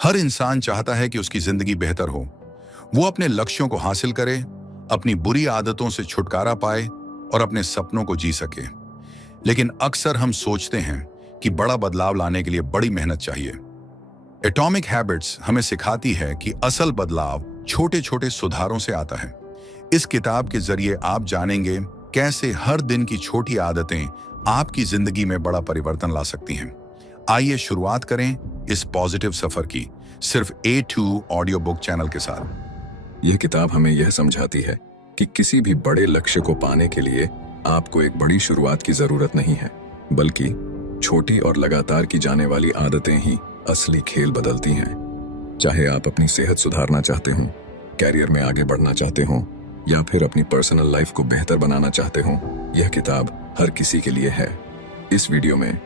हर इंसान चाहता है कि उसकी जिंदगी बेहतर हो। वो अपने लक्ष्यों को हासिल करे, अपनी बुरी आदतों से छुटकारा पाए और अपने सपनों को जी सके। लेकिन अक्सर हम सोचते हैं कि बड़ा बदलाव लाने के लिए बड़ी मेहनत चाहिए। एटॉमिक हैबिट्स हमें सिखाती है कि असल बदलाव छोटे छोटे सुधारों से आता है। इस किताब के जरिए आप जानेंगे कैसे हर दिन की छोटी आदतें आपकी जिंदगी में बड़ा परिवर्तन ला सकती हैं। आइए शुरुआत करें इस पॉजिटिव सफर की, सिर्फ A2 ऑडियो बुक चैनल के साथ। यह किताब हमें यह समझाती है कि किसी भी बड़े लक्ष्य को पाने के लिए आपको एक बड़ी शुरुआत की जरूरत नहीं है, बल्कि छोटी और लगातार की जाने वाली आदतें ही असली खेल बदलती हैं। चाहे आप अपनी सेहत सुधारना चाहते हो, कैरियर में आगे बढ़ना चाहते हो या फिर अपनी पर्सनल लाइफ को बेहतर बनाना चाहते हो, यह किताब हर किसी के लिए है। इस वीडियो में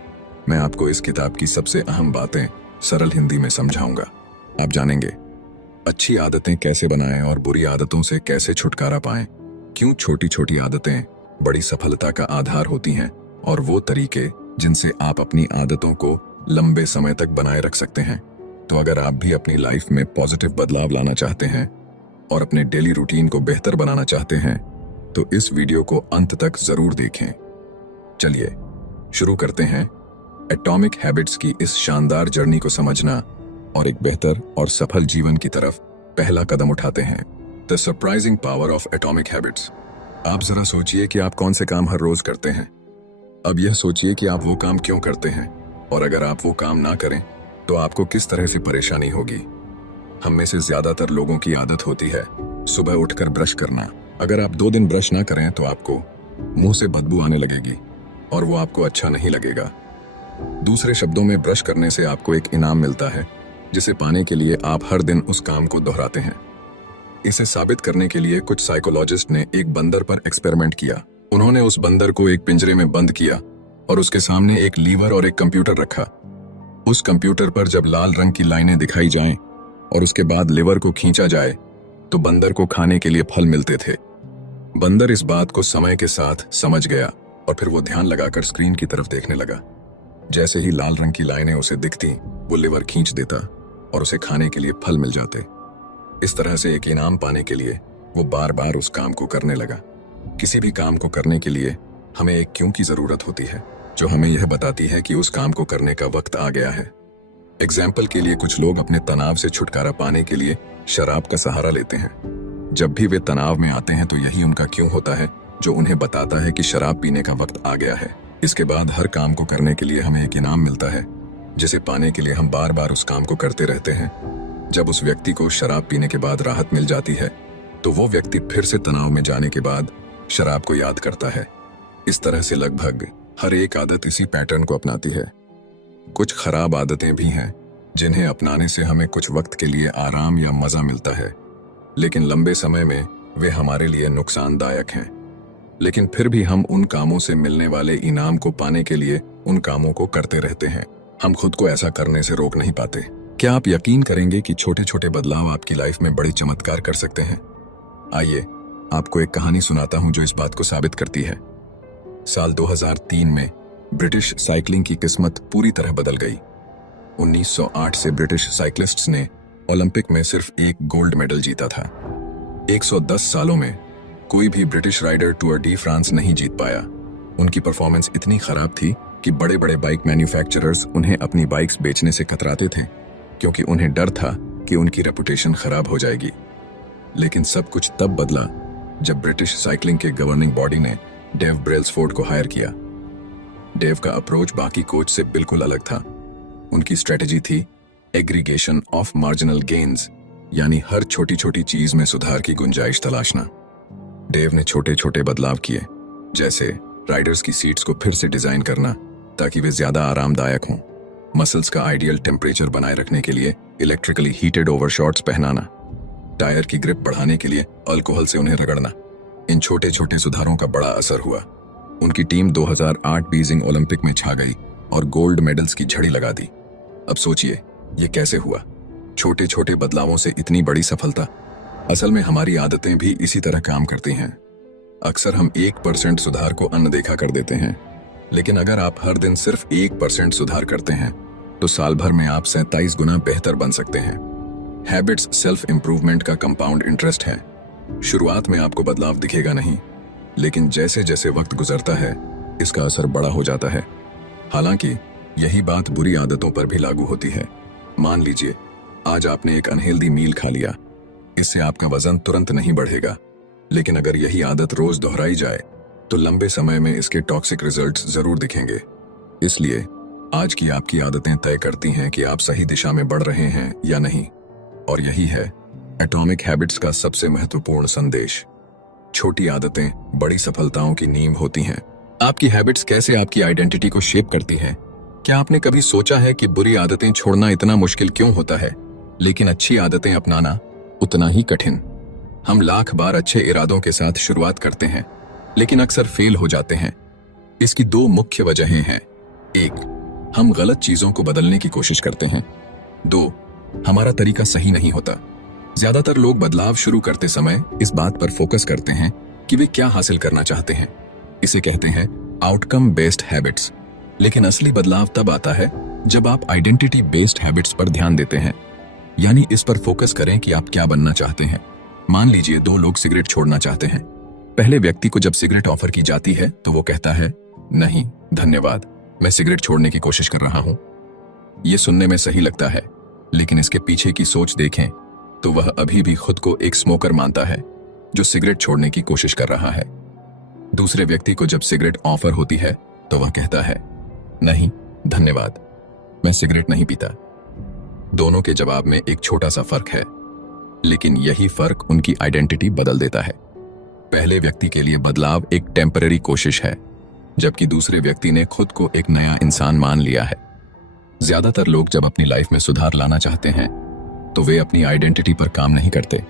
मैं आपको इस किताब की सबसे अहम बातें सरल हिंदी में समझाऊंगा। आप जानेंगे अच्छी आदतें कैसे बनाएं और बुरी आदतों से कैसे छुटकारा पाएं, क्यों छोटी छोटी आदतें बड़ी सफलता का आधार होती हैं और वो तरीके जिनसे आप अपनी आदतों को लंबे समय तक बनाए रख सकते हैं। तो अगर आप भी अपनी लाइफ में पॉजिटिव बदलाव लाना चाहते हैं और अपने डेली रूटीन को बेहतर बनाना चाहते हैं, तो इस वीडियो को अंत तक जरूर देखें। चलिए शुरू करते हैं एटॉमिक हैबिट्स की इस शानदार जर्नी को समझना और एक बेहतर और सफल जीवन की तरफ पहला कदम उठाते हैं। The surprising power of atomic habits. आप जरा सोचिए कि आप कौन से काम हर रोज करते हैं। अब यह सोचिए कि आप वो काम क्यों करते हैं, और अगर आप वो काम ना करें तो आपको किस तरह से परेशानी होगी। हम में से ज्यादातर लोगों की आदत होती है सुबह उठकर ब्रश करना। अगर आप 2 दिन ब्रश ना करें तो आपको मुंह से बदबू आने लगेगी और वो आपको अच्छा नहीं लगेगा। दूसरे शब्दों में, ब्रश करने से आपको एक इनाम मिलता है जिसे पाने के लिए आप हर दिन उस काम को दोहराते हैं। इसे साबित करने के लिए कुछ साइकोलॉजिस्ट ने एक बंदर पर एक्सपेरिमेंट किया। उन्होंने उस बंदर को एक पिंजरे में बंद किया और उसके सामने एक लीवर और एक कंप्यूटर रखा। उस कंप्यूटर पर जब लाल रंग की लाइनें दिखाई जाएं और उसके बाद लीवर को खींचा जाए तो बंदर को खाने के लिए फल मिलते थे। बंदर इस बात को समय के साथ समझ गया और फिर वो ध्यान लगाकर स्क्रीन की तरफ देखने लगा। जैसे ही लाल रंग की लाइनें उसे दिखती, वो लीवर खींच देता और उसे खाने के लिए फल मिल जाते। इस तरह से एक इनाम पाने के लिए वो बार बार उस काम को करने लगा। किसी भी काम को करने के लिए हमें एक क्यों की जरूरत होती है, जो हमें यह बताती है कि उस काम को करने का वक्त आ गया है। एग्जाम्पल के लिए, कुछ लोग अपने तनाव से छुटकारा पाने के लिए शराब का सहारा लेते हैं। जब भी वे तनाव में आते हैं तो यही उनका क्यों होता है जो उन्हें बताता है कि शराब पीने का वक्त आ गया है। इसके बाद हर काम को करने के लिए हमें एक इनाम मिलता है, जिसे पाने के लिए हम बार बार उस काम को करते रहते हैं। जब उस व्यक्ति को शराब पीने के बाद राहत मिल जाती है तो वो व्यक्ति फिर से तनाव में जाने के बाद शराब को याद करता है। इस तरह से लगभग हर एक आदत इसी पैटर्न को अपनाती है। कुछ खराब आदतें भी हैं जिन्हें अपनाने से हमें कुछ वक्त के लिए आराम या मजा मिलता है, लेकिन लंबे समय में वे हमारे लिए नुकसानदायक हैं। लेकिन फिर भी हम उन कामों से मिलने वाले इनाम को पाने के लिए उन कामों को करते रहते हैं। हम खुद को ऐसा करने से रोक नहीं पाते। क्या आप यकीन करेंगे कि छोटे छोटे बदलाव आपकी लाइफ में बड़ी चमत्कार कर सकते हैं? आइए आपको एक कहानी सुनाता हूं जो इस बात को साबित करती है। साल 2003 में ब्रिटिश साइकिलिंग की किस्मत पूरी तरह बदल गई। 1908 से ब्रिटिश साइक्लिस्ट्स ने ओलंपिक में सिर्फ एक गोल्ड मेडल जीता था। 110 सालों में कोई भी British rider Tour de France नहीं जीत पाया। उनकी परफॉर्मेंस इतनी खराब थी कि बड़े बड़े बाइक मैन्युफैक्चरर्स उन्हें अपनी बाइक्स बेचने से कतराते थे, क्योंकि उन्हें डर था कि उनकी रेपुटेशन खराब हो जाएगी। लेकिन सब कुछ तब बदला जब ब्रिटिश साइकिलिंग के गवर्निंग बॉडी ने डेव ब्रेल्सफोर्ड को हायर किया। डेव का अप्रोच बाकी कोच से बिल्कुल अलग था। उनकी स्ट्रेटेजी थी एग्रीगेशन ऑफ मार्जिनल गेन्स, यानी हर छोटी छोटी चीज में सुधार की गुंजाइश तलाशना। डेव ने छोटे छोटे बदलाव किए, जैसे राइडर्स की सीट्स को फिर से डिजाइन करना ताकि वे ज्यादा आरामदायक हों, मसल्स का आइडियल टेम्परेचर बनाए रखने के लिए इलेक्ट्रिकली हीटेड ओवरशॉट्स पहनाना, टायर की ग्रिप बढ़ाने के लिए अल्कोहल से उन्हें रगड़ना। इन छोटे छोटे सुधारों का बड़ा असर हुआ। उनकी टीम 2008 बीजिंग ओलंपिक में छा गई और गोल्ड मेडल्स की झड़ी लगा दी। अब सोचिए ये कैसे हुआ? छोटे छोटे बदलावों से इतनी बड़ी सफलता। असल में हमारी आदतें भी इसी तरह काम करती हैं। अक्सर हम 1% सुधार को अनदेखा कर देते हैं, लेकिन अगर आप हर दिन सिर्फ 1% सुधार करते हैं तो साल भर में आप 47 गुना बेहतर बन सकते हैं। हैबिट्स सेल्फ इंप्रूवमेंट का कंपाउंड इंटरेस्ट है। शुरुआत में आपको बदलाव दिखेगा नहीं, लेकिन जैसे जैसे वक्त गुजरता है इसका असर बड़ा हो जाता है। हालांकि यही बात बुरी आदतों पर भी लागू होती है। मान लीजिए आज आपने एक अनहेल्दी मील खा लिया, इससे आपका वजन तुरंत नहीं बढ़ेगा, लेकिन अगर यही आदत रोज दोहराई जाए तो लंबे समय में इसके टॉक्सिक रिजल्ट्स जरूर दिखेंगे। इसलिए आज की आपकी आदतें तय करती हैं कि आप सही दिशा में बढ़ रहे हैं या नहीं। और यही है एटॉमिक हैबिट्स का सबसे महत्वपूर्ण संदेश। छोटी आदतें बड़ी सफलताओं की नींव होती हैं। आपकी हैबिट्स कैसे आपकी आइडेंटिटी को शेप करती हैं? क्या आपने कभी सोचा है कि बुरी आदतें छोड़ना इतना मुश्किल क्यों होता है, लेकिन अच्छी आदतें अपनाना उतना ही कठिन? हम लाख बार अच्छे इरादों के साथ शुरुआत करते हैं, लेकिन अक्सर फेल हो जाते हैं। इसकी दो मुख्य वजहें हैं। एक, हम गलत चीजों को बदलने की कोशिश करते हैं। दो, हमारा तरीका सही नहीं होता। ज्यादातर लोग बदलाव शुरू करते समय इस बात पर फोकस करते हैं कि वे क्या हासिल करना चाहते हैं। इसे कहते हैं आउटकम बेस्ड हैबिट्स। लेकिन असली बदलाव तब आता है जब आप आइडेंटिटी बेस्ड हैबिट्स पर ध्यान देते हैं, यानी इस पर फोकस करें कि आप क्या बनना चाहते हैं। मान लीजिए दो लोग सिगरेट छोड़ना चाहते हैं। पहले व्यक्ति को जब सिगरेट ऑफर की जाती है तो वो कहता है, नहीं धन्यवाद, मैं सिगरेट छोड़ने की कोशिश कर रहा हूं। यह सुनने में सही लगता है, लेकिन इसके पीछे की सोच देखें तो वह अभी भी खुद को एक स्मोकर मानता है जो सिगरेट छोड़ने की कोशिश कर रहा है। दूसरे व्यक्ति को जब सिगरेट ऑफर होती है तो वह कहता है, नहीं धन्यवाद, मैं सिगरेट नहीं पीता। दोनों के जवाब में एक छोटा सा फर्क है, लेकिन यही फर्क उनकी आइडेंटिटी बदल देता है। पहले व्यक्ति के लिए बदलाव एक टेम्पररी कोशिश है, जबकि दूसरे व्यक्ति ने खुद को एक नया इंसान मान लिया है। ज्यादातर लोग जब अपनी लाइफ में सुधार लाना चाहते हैं तो वे अपनी आइडेंटिटी पर काम नहीं करते।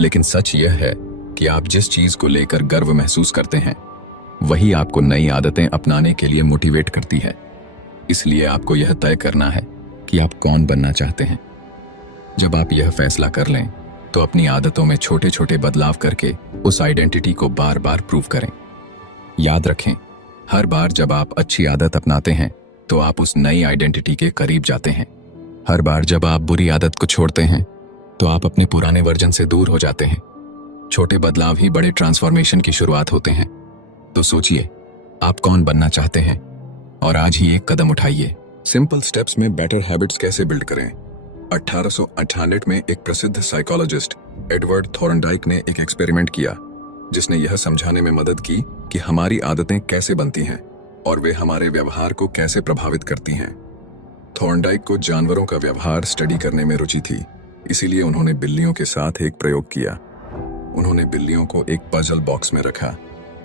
लेकिन सच यह है कि आप जिस चीज को लेकर गर्व महसूस करते हैं वही आपको नई आदतें अपनाने के लिए मोटिवेट करती है। इसलिए आपको यह तय करना है कि आप कौन बनना चाहते हैं। जब आप यह फैसला कर लें तो अपनी आदतों में छोटे छोटे बदलाव करके उस आइडेंटिटी को बार बार प्रूव करें। याद रखें, हर बार जब आप अच्छी आदत अपनाते हैं तो आप उस नई आइडेंटिटी के करीब जाते हैं। हर बार जब आप बुरी आदत को छोड़ते हैं तो आप अपने पुराने वर्जन से दूर हो जाते हैं। छोटे बदलाव ही बड़े ट्रांसफॉर्मेशन की शुरुआत होते हैं। तो सोचिए, आप कौन बनना चाहते हैं और आज ही एक कदम उठाइए। सिंपल स्टेप्स में बेटर हैबिट्स कैसे बिल्ड करें? 1898 में एक प्रसिद्ध साइकोलॉजिस्ट एडवर्ड थॉर्नडाइक ने एक एक्सपेरिमेंट किया जिसने यह समझाने में मदद की कि हमारी आदतें कैसे बनती हैं और वे हमारे व्यवहार को कैसे प्रभावित करती हैं। थॉर्नडाइक को जानवरों का व्यवहार स्टडी करने में रुचि थी, इसीलिए उन्होंने बिल्लियों के साथ एक प्रयोग किया। उन्होंने बिल्लियों को एक पजल बॉक्स में रखा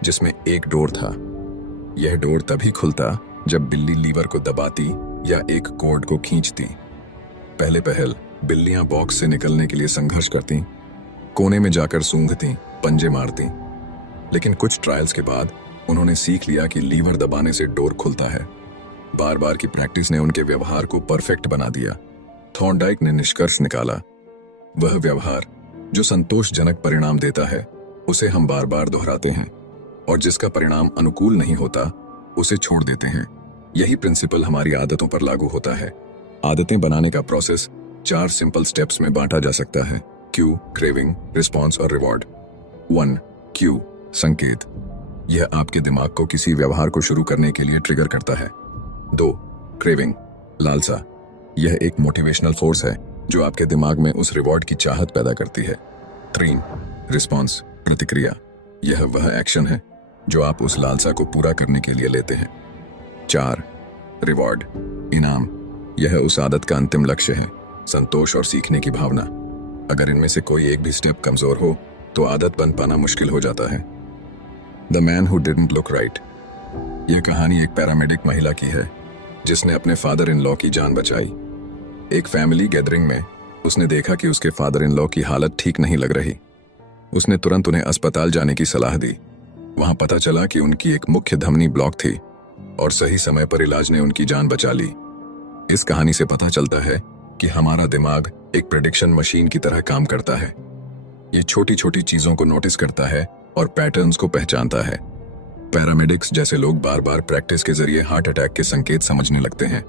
जिसमें एक डोर था। यह डोर तभी खुलता जब बिल्ली लीवर को दबाती या एक कॉर्ड को खींचती। पहले पहल बिल्लियां बॉक्स से निकलने के लिए संघर्ष करती, कोने में जाकर सूंघती, पंजे मारती। लेकिन कुछ ट्रायल्स के बाद उन्होंने सीख लिया कि लीवर दबाने से डोर खुलता है। बार बार की प्रैक्टिस ने उनके व्यवहार को परफेक्ट बना दिया। थॉर्नडाइक ने निष्कर्ष निकाला, वह व्यवहार जो संतोषजनक परिणाम देता है उसे हम बार बार दोहराते हैं, और जिसका परिणाम अनुकूल नहीं होता उसे छोड़ देते हैं। यही प्रिंसिपल हमारी आदतों पर लागू होता है। आदतें बनाने का प्रोसेस 4 सिंपल स्टेप्स में बांटा जा सकता है: क्यू, क्रेविंग, रिस्पॉन्स और रिवॉर्ड। 1. क्यू, संकेत। यह आपके दिमाग को किसी व्यवहार को शुरू करने के लिए ट्रिगर करता है। 2. क्रेविंग, लालसा। यह एक मोटिवेशनल फोर्स है जो आपके दिमाग में उस रिवॉर्ड की चाहत पैदा करती है। 3. रिस्पॉन्स, प्रतिक्रिया। यह वह एक्शन है जो आप उस लालसा को पूरा करने के लिए लेते हैं। 4. रिवॉर्ड, इनाम। यह उस आदत का अंतिम लक्ष्य है, संतोष और सीखने की भावना। अगर इनमें से कोई एक भी स्टेप कमजोर हो तो आदत बन पाना मुश्किल हो जाता है। The man who didn't look right. यह कहानी एक पैरामेडिक महिला की है जिसने अपने फादर इन लॉ की जान बचाई। एक फैमिली गैदरिंग में उसने देखा कि उसके फादर इन लॉ की हालत ठीक नहीं लग रही। उसने तुरंत उन्हें अस्पताल जाने की सलाह दी। वहां पता चला कि उनकी एक मुख्य धमनी ब्लॉक थी और सही समय पर इलाज ने उनकी जान बचा ली। इस कहानी से पता चलता है कि हमारा दिमाग एक प्रेडिक्शन मशीन की तरह काम करता है। ये छोटी छोटी चीजों को नोटिस करता है और पैटर्न्स को पहचानता है। पैरामेडिक्स जैसे लोग बार बार प्रैक्टिस के जरिए हार्ट अटैक के संकेत समझने लगते हैं।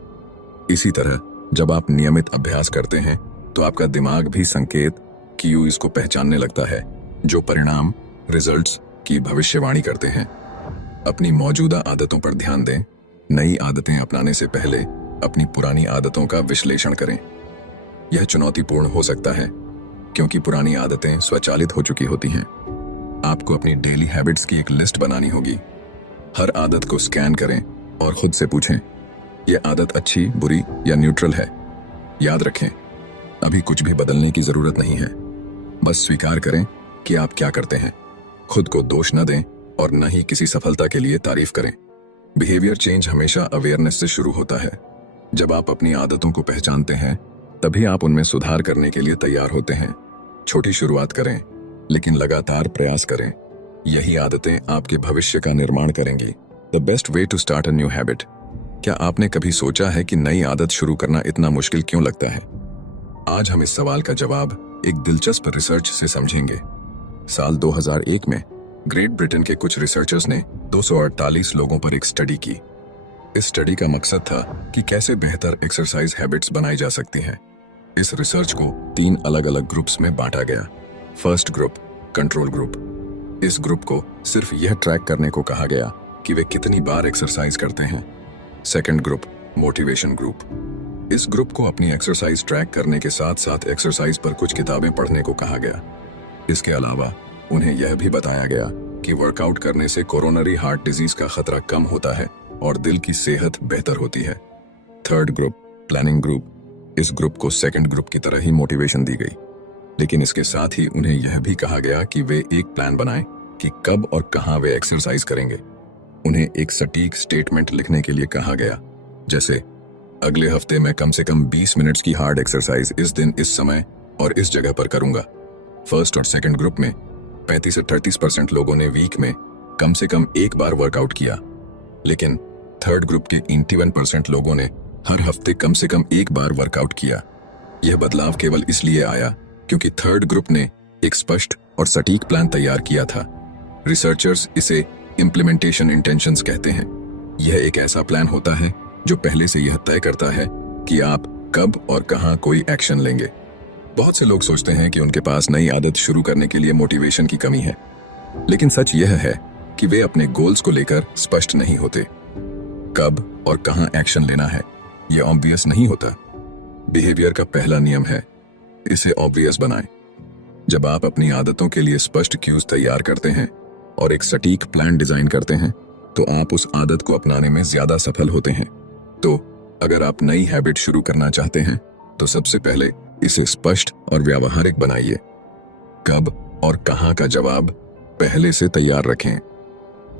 इसी तरह जब आप नियमित अभ्यास करते हैं तो आपका दिमाग भी संकेत क्यूज को पहचानने लगता है, जो परिणाम रिजल्ट्स की भविष्यवाणी करते हैं। अपनी मौजूदा आदतों पर ध्यान दें। नई आदतें अपनाने से पहले अपनी पुरानी आदतों का विश्लेषण करें। यह चुनौतीपूर्ण हो सकता है क्योंकि पुरानी आदतें स्वचालित हो चुकी होती हैं। आपको अपनी डेली हैबिट्स की एक लिस्ट बनानी होगी। हर आदत को स्कैन करें और खुद से पूछें, यह आदत अच्छी, बुरी या न्यूट्रल है। याद रखें, अभी कुछ भी बदलने की जरूरत नहीं है। बस स्वीकार करें कि आप क्या करते हैं। खुद को दोष न दें और न ही किसी सफलता के लिए तारीफ करें। बिहेवियर चेंज हमेशा अवेयरनेस से शुरू होता है। जब आप अपनी आदतों को पहचानते हैं तभी आप उनमें सुधार करने के लिए तैयार होते हैं। छोटी शुरुआत करें लेकिन लगातार प्रयास करें। यही आदतें आपके भविष्य का निर्माण करेंगी। The best way to start a new habit. क्या आपने कभी सोचा है कि नई आदत शुरू करना इतना मुश्किल क्यों लगता है? आज हम इस सवाल का जवाब एक दिलचस्प रिसर्च से समझेंगे। साल 2001 में ग्रेट ब्रिटेन के कुछ रिसर्चर्स ने 248 लोगों पर एक स्टडी की। इस स्टडी का मकसद था कि कैसे बेहतर एक्सरसाइज हैबिट्स बनाई जा सकती हैं। इस रिसर्च को 3 अलग अलग ग्रुप्स में बांटा गया। First group, control group. इस ग्रुप को सिर्फ यह ट्रैक करने को कहा गया कि वे कितनी बार एक्सरसाइज करते हैं। Second group, motivation group. इस ग्रुप को अपनी एक्सरसाइज ट्रैक करने के साथ साथ एक्सरसाइज पर कुछ किताबें पढ़ने को कहा गया। इसके अलावा उन्हें यह भी बताया गया कि वर्कआउट करने से कोरोनरी हार्ट डिजीज का खतरा कम होता है और दिल की सेहत बेहतर होती है। Third group, planning group. इस ग्रुप को सेकंड ग्रुप की तरह ही मोटिवेशन दी गई, लेकिन इसके साथ ही उन्हें यह भी कहा गया कि वे एक प्लान बनाएं कि कब और कहां वे एक्सरसाइज करेंगे। उन्हें एक सटीक स्टेटमेंट लिखने के लिए कहा गया, जैसे अगले हफ्ते मैं कम से कम 20 मिनट्स की हार्ड एक्सरसाइज इस दिन, इस समय और इस जगह पर करूंगा। फर्स्ट और सेकंड ग्रुप में 35 से 30% लोगों ने वीक में कम से कम एक बार वर्कआउट किया, लेकिन थर्ड ग्रुप के 81% लोगों ने हर हफ्ते कम से कम एक बार वर्कआउट किया। यह बदलाव केवल इसलिए आया क्योंकि थर्ड ग्रुप ने एक स्पष्ट और सटीक प्लान तैयार किया था। रिसर्चर्स इसे इम्प्लीमेंटेशन इंटेंशंस कहते हैं। यह एक ऐसा प्लान होता है जो पहले से यह तय करता है कि आप कब और कहां कोई एक्शन लेंगे। बहुत से लोग सोचते हैं कि उनके पास नई आदत शुरू करने के लिए मोटिवेशन की कमी है, लेकिन सच यह है कि वे अपने गोल्स को लेकर स्पष्ट नहीं होते। कब और कहां एक्शन लेना है यह ऑब्वियस नहीं होता। बिहेवियर का पहला नियम है, इसे ऑब्वियस बनाएं। जब आप अपनी आदतों के लिए स्पष्ट क्यूज तैयार करते हैं और एक सटीक प्लान डिजाइन करते हैं तो आप उस आदत को अपनाने में ज्यादा सफल होते हैं। तो अगर आप नई हैबिट शुरू करना चाहते हैं तो सबसे पहले इसे स्पष्ट और व्यावहारिक बनाइए। कब और कहां का जवाब पहले से तैयार रखें।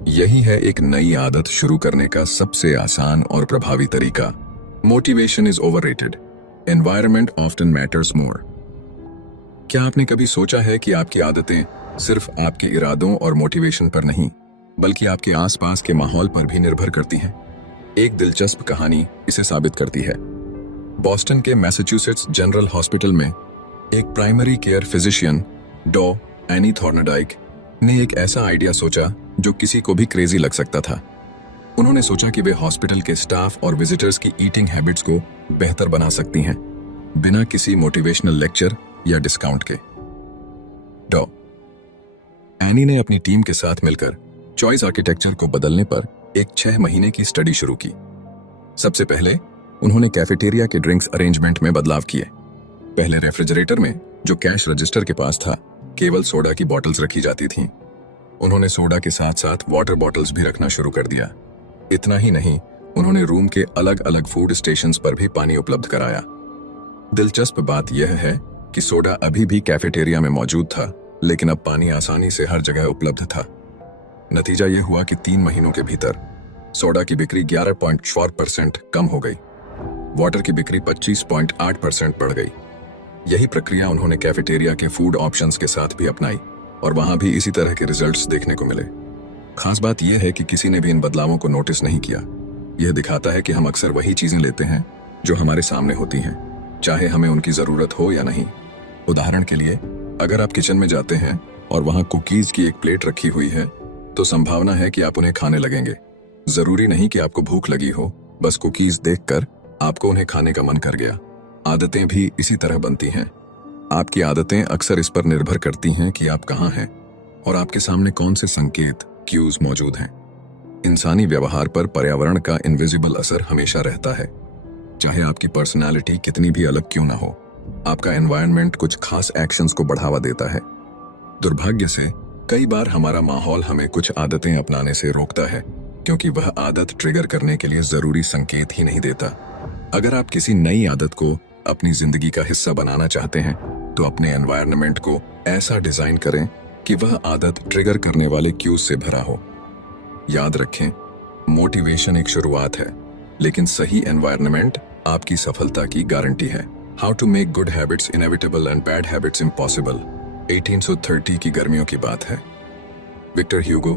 यही है एक नई आदत शुरू करने का सबसे आसान और प्रभावी तरीका। Motivation is overrated, environment often matters more. क्या आपने कभी सोचा है कि आपकी आदतें सिर्फ आपके इरादों और मोटिवेशन पर नहीं, बल्कि आपके आसपास के माहौल पर भी निर्भर करती हैं? एक दिलचस्प कहानी इसे साबित करती है। बॉस्टन के मैसाचुसेट्स जनरल हॉस्पिटल में एक प्राइमरी केयर फिजिशियन डॉ एनी थॉर्नडाइक ने एक ऐसा आइडिया सोचा जो किसी को भी क्रेजी लग सकता था। उन्होंने सोचा कि वे हॉस्पिटल के स्टाफ और विजिटर्स की ईटिंग हैबिट्स को बेहतर बना सकती हैं, बिना किसी मोटिवेशनल लेक्चर या डिस्काउंट के। डॉ एनी ने अपनी टीम के साथ मिलकर चॉइस आर्किटेक्चर को बदलने पर एक 6 महीने की स्टडी शुरू की। सबसे पहले उन्होंने कैफेटेरिया के ड्रिंक्स अरेंजमेंट में बदलाव किए। पहले रेफ्रिजरेटर में, जो कैश रजिस्टर के पास था, केवल सोडा की बॉटल्स रखी जाती थीं। उन्होंने सोडा के साथ साथ वाटर बॉटल्स भी रखना शुरू कर दिया। इतना ही नहीं, उन्होंने रूम के अलग अलग फूड स्टेशंस पर भी पानी उपलब्ध कराया। दिलचस्प बात यह है कि सोडा अभी भी कैफेटेरिया में मौजूद था, लेकिन अब पानी आसानी से हर जगह उपलब्ध था। नतीजा यह हुआ कि 3 महीनों के भीतर सोडा की बिक्री 11.4% कम हो गई। वाटर की बिक्री 25.8% बढ़ गई। यही प्रक्रिया उन्होंने कैफेटेरिया के फूड ऑप्शंस के साथ भी अपनाई और वहां भी इसी तरह के रिजल्ट्स देखने को मिले। खास बात यह है कि किसी ने भी इन बदलावों को नोटिस नहीं किया। यह दिखाता है कि हम अक्सर वही चीजें लेते हैं जो हमारे सामने होती हैं, चाहे हमें उनकी जरूरत हो या नहीं। उदाहरण के लिए, अगर आप किचन में जाते हैं और वहां कुकीज की एक प्लेट रखी हुई है, तो संभावना है कि आप उन्हें खाने लगेंगे। जरूरी नहीं कि आपको भूख लगी हो, बस कुकीज देखकर आपको उन्हें खाने का मन कर गया। आदतें भी इसी तरह बनती हैं। आपकी आदतें अक्सर इस पर निर्भर करती हैं कि आप कहाँ हैं और आपके सामने कौन से संकेत, क्यूज मौजूद हैं। इंसानी व्यवहार पर पर्यावरण का इनविजिबल असर हमेशा रहता है। चाहे आपकी पर्सनालिटी कितनी भी अलग क्यों ना हो, आपका एनवायरनमेंट कुछ खास एक्शंस को बढ़ावा देता है। दुर्भाग्य से कई बार हमारा माहौल हमें कुछ आदतें अपनाने से रोकता है, क्योंकि वह आदत ट्रिगर करने के लिए जरूरी संकेत ही नहीं देता। अगर आप किसी नई आदत को अपनी जिंदगी का हिस्सा बनाना चाहते हैं, तो अपने एनवायरनमेंट को ऐसा डिजाइन करें कि वह आदत ट्रिगर करने वाले क्यूज से भरा हो। याद रखें, मोटिवेशन एक शुरुआत है, लेकिन सही एनवायरनमेंट आपकी सफलता की गारंटी है। How to make good habits inevitable and bad habits impossible. 1830 की गर्मियों की बात है। विक्टर ह्यूगो,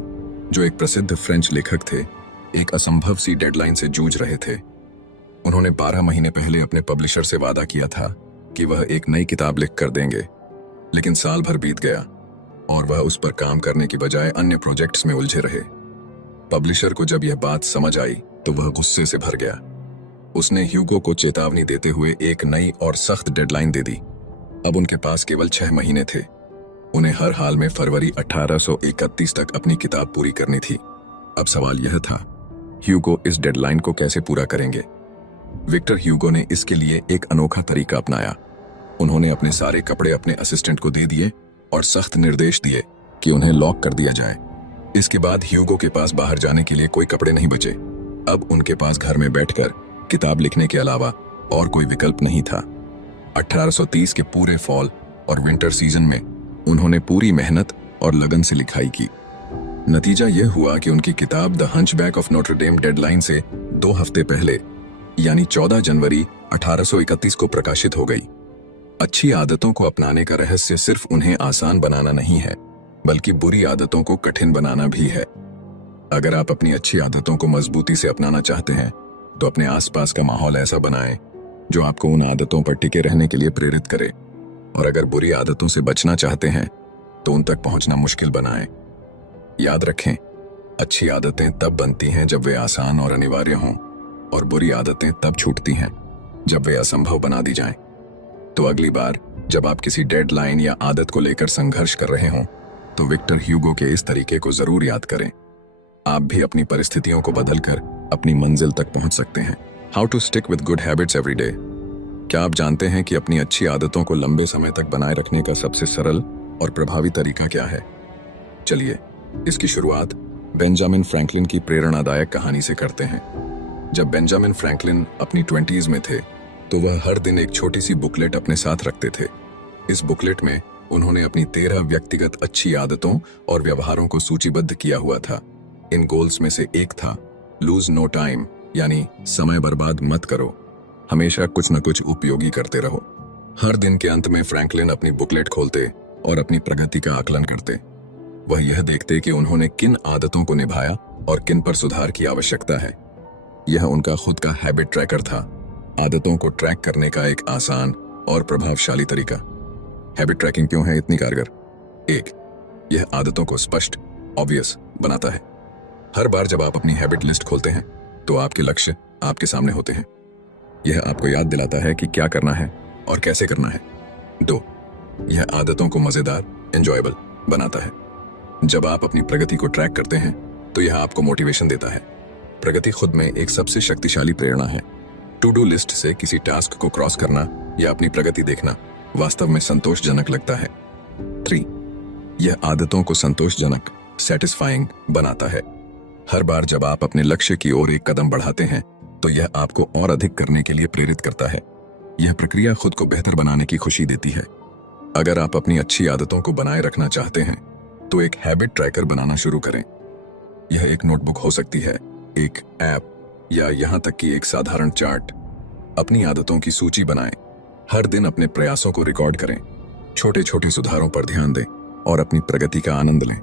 जो एक प्रसिद्ध फ्रेंच लेखक थे, एक असंभव सी डेडलाइन से जूझ रहे थे। उन्होंने 12 महीने पहले अपने पब्लिशर से वादा किया था कि वह एक नई किताब लिख कर देंगे, लेकिन साल भर बीत गया और वह उस पर काम करने की बजाय अन्य प्रोजेक्ट्स में उलझे रहे। पब्लिशर को जब यह बात समझ आई तो वह गुस्से से भर गया। उसने ह्यूगो को चेतावनी देते हुए एक नई और सख्त डेडलाइन दे दी। अब उनके पास केवल 6 महीने थे। उन्हें हर हाल में फरवरी 1831 तक अपनी किताब पूरी करनी थी। अब सवाल यह था, ह्यूगो इस डेडलाइन को कैसे पूरा करेंगे? विक्टर ह्यूगो ने इसके लिए एक अनोखा तरीका अपनाया। उन्होंने अपने सारे कपड़े अपने असिस्टेंट को दे दिए और सख्त निर्देश दिए कि उन्हें लॉक कर दिया जाए। इसके बाद ह्यूगो के पास बाहर जाने के लिए कोई कपड़े नहीं बचे। अब उनके पास घर में बैठकर किताब लिखने के अलावा और कोई विकल्प नहीं था। 1830 के पूरे फॉल और विंटर सीजन में उन्होंने पूरी मेहनत और लगन से लिखाई की। नतीजा यह हुआ कि उनकी किताब the hunchback of Notre Dame deadline से 2 हफ्ते पहले, यानी 14 जनवरी 1831 को प्रकाशित हो गई। अच्छी आदतों को अपनाने का रहस्य सिर्फ उन्हें आसान बनाना नहीं है, बल्कि बुरी आदतों को कठिन बनाना भी है। अगर आप अपनी अच्छी आदतों को मजबूती से अपनाना चाहते हैं, तो अपने आसपास का माहौल ऐसा बनाएं जो आपको उन आदतों पर टिके रहने के लिए प्रेरित करे। और अगर बुरी आदतों से बचना चाहते हैं, तो उन तक पहुंचना मुश्किल बनाएं। याद रखें, अच्छी आदतें तब बनती हैं जब वे आसान और अनिवार्य हों, और बुरी आदतें तब छूटती हैं जब वे असंभव बना दी जाएं। तो अगली बार जब आप किसी डेडलाइन या आदत को लेकर संघर्ष कर रहे हों, तो विक्टर ह्यूगो के इस तरीके को जरूर याद करें। आप भी अपनी परिस्थितियों को बदलकर अपनी मंजिल तक पहुंच सकते हैं। How to stick with good habits every day. क्या आप जानते हैं कि अपनी अच्छी आदतों को लंबे समय तक बनाए रखने का सबसे सरल और प्रभावी तरीका क्या है? चलिए इसकी शुरुआत बेंजामिन फ्रैंकलिन की प्रेरणादायक कहानी से करते हैं। जब बेंजामिन फ्रैंकलिन अपनी 20s में थे, तो वह हर दिन एक छोटी सी बुकलेट अपने साथ रखते थे। इस बुकलेट में उन्होंने अपनी 13 व्यक्तिगत अच्छी आदतों और व्यवहारों को सूचीबद्ध किया हुआ था। इन गोल्स में से एक था लूज नो टाइम, यानी समय बर्बाद मत करो, हमेशा कुछ न कुछ उपयोगी करते रहो। हर दिन के अंत में फ्रैंकलिन अपनी बुकलेट खोलते और अपनी प्रगति का आकलन करते। वह यह देखते कि उन्होंने किन आदतों को निभाया और किन पर सुधार की आवश्यकता है। यह उनका खुद का हैबिट ट्रैकर था, आदतों को ट्रैक करने का एक आसान और प्रभावशाली तरीका। हैबिट ट्रैकिंग क्यों है इतनी कारगर? 1, यह आदतों को स्पष्ट, ऑब्वियस बनाता है। हर बार जब आप अपनी हैबिट लिस्ट खोलते हैं, तो आपके लक्ष्य आपके सामने होते हैं। यह आपको याद दिलाता है कि क्या करना है और कैसे करना है। 2, यह आदतों को मजेदार, एंजॉयबल बनाता है। जब आप अपनी प्रगति को ट्रैक करते हैं, तो यह आपको मोटिवेशन देता है। प्रगति खुद में एक सबसे शक्तिशाली प्रेरणा है। टू डू लिस्ट से किसी टास्क को क्रॉस करना या अपनी प्रगति देखना वास्तव में संतोषजनक लगता है। 3, यह आदतों को संतोषजनक, सेटिस्फाइंग बनाता है। हर बार जब आप अपने लक्ष्य की ओर एक कदम बढ़ाते हैं, तो यह आपको और अधिक करने के लिए प्रेरित करता है। यह प्रक्रिया खुद को बेहतर बनाने की खुशी देती है। अगर आप अपनी अच्छी आदतों को बनाए रखना चाहते हैं, तो एक हैबिट ट्रैकर बनाना शुरू करें। यह एक नोटबुक हो सकती है, एक ऐप, या यहाँ तक कि एक साधारण चार्ट। अपनी आदतों की सूची बनाएं। हर दिन अपने प्रयासों को रिकॉर्ड करें। छोटे छोटे सुधारों पर ध्यान दें और अपनी प्रगति का आनंद लें।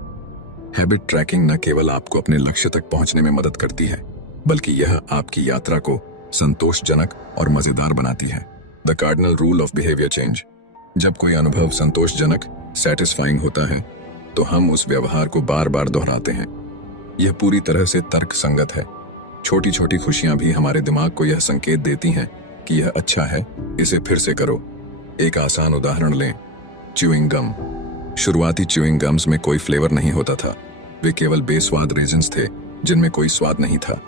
हैबिट ट्रैकिंग न केवल आपको अपने लक्ष्य तक पहुंचने में मदद करती है, बल्कि यह आपकी यात्रा को संतोषजनक और मजेदार बनाती है। The cardinal rule of behaviour change. जब कोई अनुभव संतोषजनक, सेटिस्फाइंग होता है, तो हम उस व्यवहार को बार बार दोहराते हैं। यह पूरी तरह से तर्क संगत है। छोटी छोटी खुशियां भी हमारे दिमाग को यह संकेत देती हैं कि यह अच्छा है, इसे फिर से करो। एक आसान उदाहरण लें, च्यूइंग गम। शुरुआती च्यूइंग गम्स में कोई फ्लेवर नहीं होता था, वे केवल बेस्वाद रेजिन्स थे जिनमें कोई स्वाद नहीं था।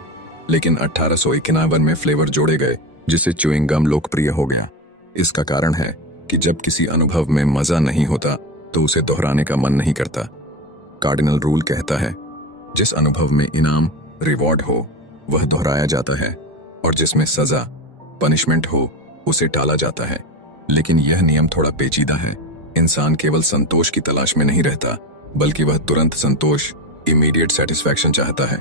लेकिन 1891 में फ्लेवर जोड़े गए, जिससे च्यूइंग गम लोकप्रिय हो गया। इसका कारण है कि जब किसी अनुभव में मजा नहीं होता तो उसे दोहराने का मन नहीं करता। कार्डिनल रूल कहता है, जिस अनुभव में इनाम रिवॉर्ड हो वह दोहराया जाता है, और जिसमें सजा पनिशमेंट हो उसे टाला जाता है। लेकिन यह नियम थोड़ा पेचीदा है। इंसान केवल संतोष की तलाश में नहीं रहता, बल्कि वह तुरंत संतोष, इमीडिएट सेटिस्फैक्शन चाहता है।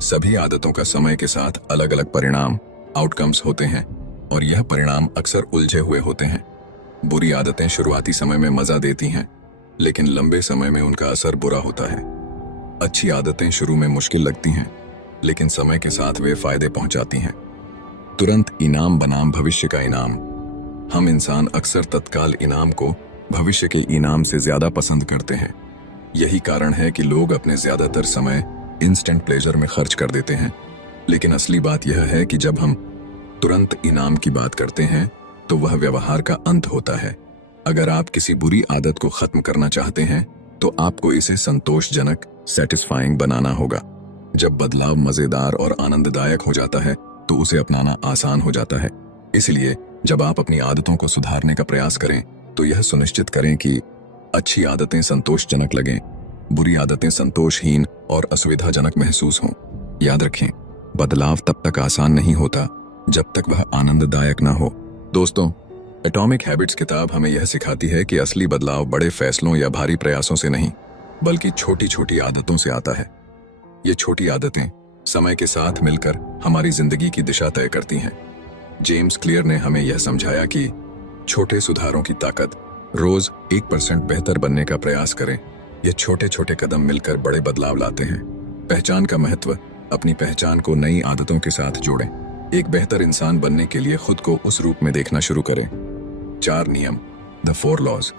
सभी आदतों का समय के साथ अलग अलग परिणाम, आउटकम्स होते हैं, और यह परिणाम अक्सर उलझे हुए होते हैं। बुरी आदतें शुरुआती समय में मजा देती हैं, लेकिन लंबे समय में उनका असर बुरा होता है। अच्छी आदतें शुरू में मुश्किल लगती हैं, लेकिन समय के साथ वे फायदे पहुंचाती हैं। तुरंत इनाम बनाम भविष्य का इनाम। हम इंसान अक्सर तत्काल इनाम को भविष्य के इनाम से ज्यादा पसंद करते हैं। यही कारण है कि लोग अपने ज्यादातर समय इंस्टेंट प्लेजर में खर्च कर देते हैं। लेकिन असली बात यह है कि जब हम तुरंत इनाम की बात करते हैं तो वह व्यवहार का अंत होता है। अगर आप किसी बुरी आदत को खत्म करना चाहते हैं तो आपको इसे संतोषजनक, सेटिस्फाइंग बनाना होगा। जब बदलाव मजेदार और आनंददायक हो जाता है तो उसे अपनाना आसान हो जाता है। इसलिए जब आप अपनी आदतों को सुधारने का प्रयास करें तो यह सुनिश्चित करें कि अच्छी आदतें संतोषजनक लगें, बुरी आदतें संतोषहीन और असुविधाजनक महसूस हों। याद रखें, बदलाव तब तक आसान नहीं होता जब तक वह आनंददायक ना हो। दोस्तों, एटॉमिक हैबिट्स किताब हमें यह सिखाती है कि असली बदलाव बड़े फैसलों या भारी प्रयासों से नहीं, बल्कि छोटी छोटी आदतों से आता है। ये छोटी आदतें समय के साथ मिलकर हमारी जिंदगी की दिशा तय करती हैं। जेम्स क्लियर ने हमें यह समझाया कि छोटे सुधारों की ताकत। रोज 1% बेहतर बनने का प्रयास करें। ये छोटे छोटे कदम मिलकर बड़े बदलाव लाते हैं। पहचान का महत्व। अपनी पहचान को नई आदतों के साथ जोड़ें। एक बेहतर इंसान बनने के लिए खुद को उस रूप में देखना शुरू करें। 4 नियम, द 4 लॉज।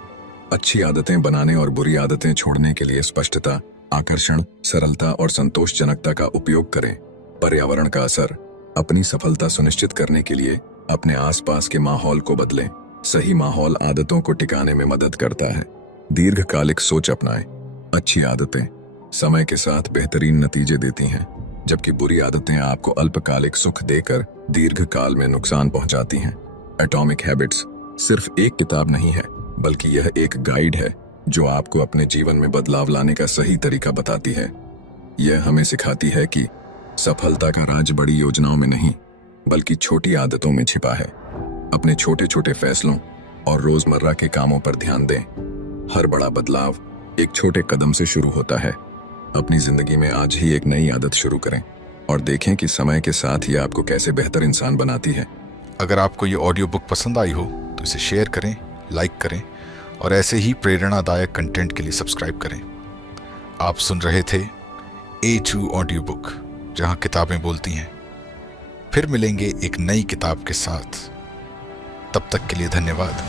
अच्छी आदतें बनाने और बुरी आदतें छोड़ने के लिए स्पष्टता, आकर्षण, सरलता और संतोषजनकता का उपयोग करें। पर्यावरण का असर। अपनी सफलता सुनिश्चित करने के लिए अपने आसपास के माहौल को बदलें। सही माहौल आदतों को टिकाने में मदद करता है। दीर्घकालिक सोच अपनाएं। अच्छी आदतें समय के साथ बेहतरीन नतीजे देती हैं, जबकि बुरी आदतें आपको अल्पकालिक सुख देकर दीर्घकाल में नुकसान पहुंचाती हैं। एटॉमिक हैबिट्स सिर्फ एक किताब नहीं है, बल्कि यह एक गाइड है जो आपको अपने जीवन में बदलाव लाने का सही तरीका बताती है। यह हमें सिखाती है कि सफलता का राज बड़ी योजनाओं में नहीं, बल्कि छोटी आदतों में छिपा है। अपने छोटे छोटे फैसलों और रोजमर्रा के कामों पर ध्यान दें। हर बड़ा बदलाव एक छोटे कदम से शुरू होता है। अपनी जिंदगी में आज ही एक नई आदत शुरू करें और देखें कि समय के साथ ये आपको कैसे बेहतर इंसान बनाती है। अगर आपको ये ऑडियो बुक पसंद आई हो तो इसे शेयर करें, लाइक करें और ऐसे ही प्रेरणादायक कंटेंट के लिए सब्सक्राइब करें। आप सुन रहे थे A2 ऑडियो बुक, जहां किताबें बोलती हैं। फिर मिलेंगे एक नई किताब के साथ। तब तक के लिए धन्यवाद।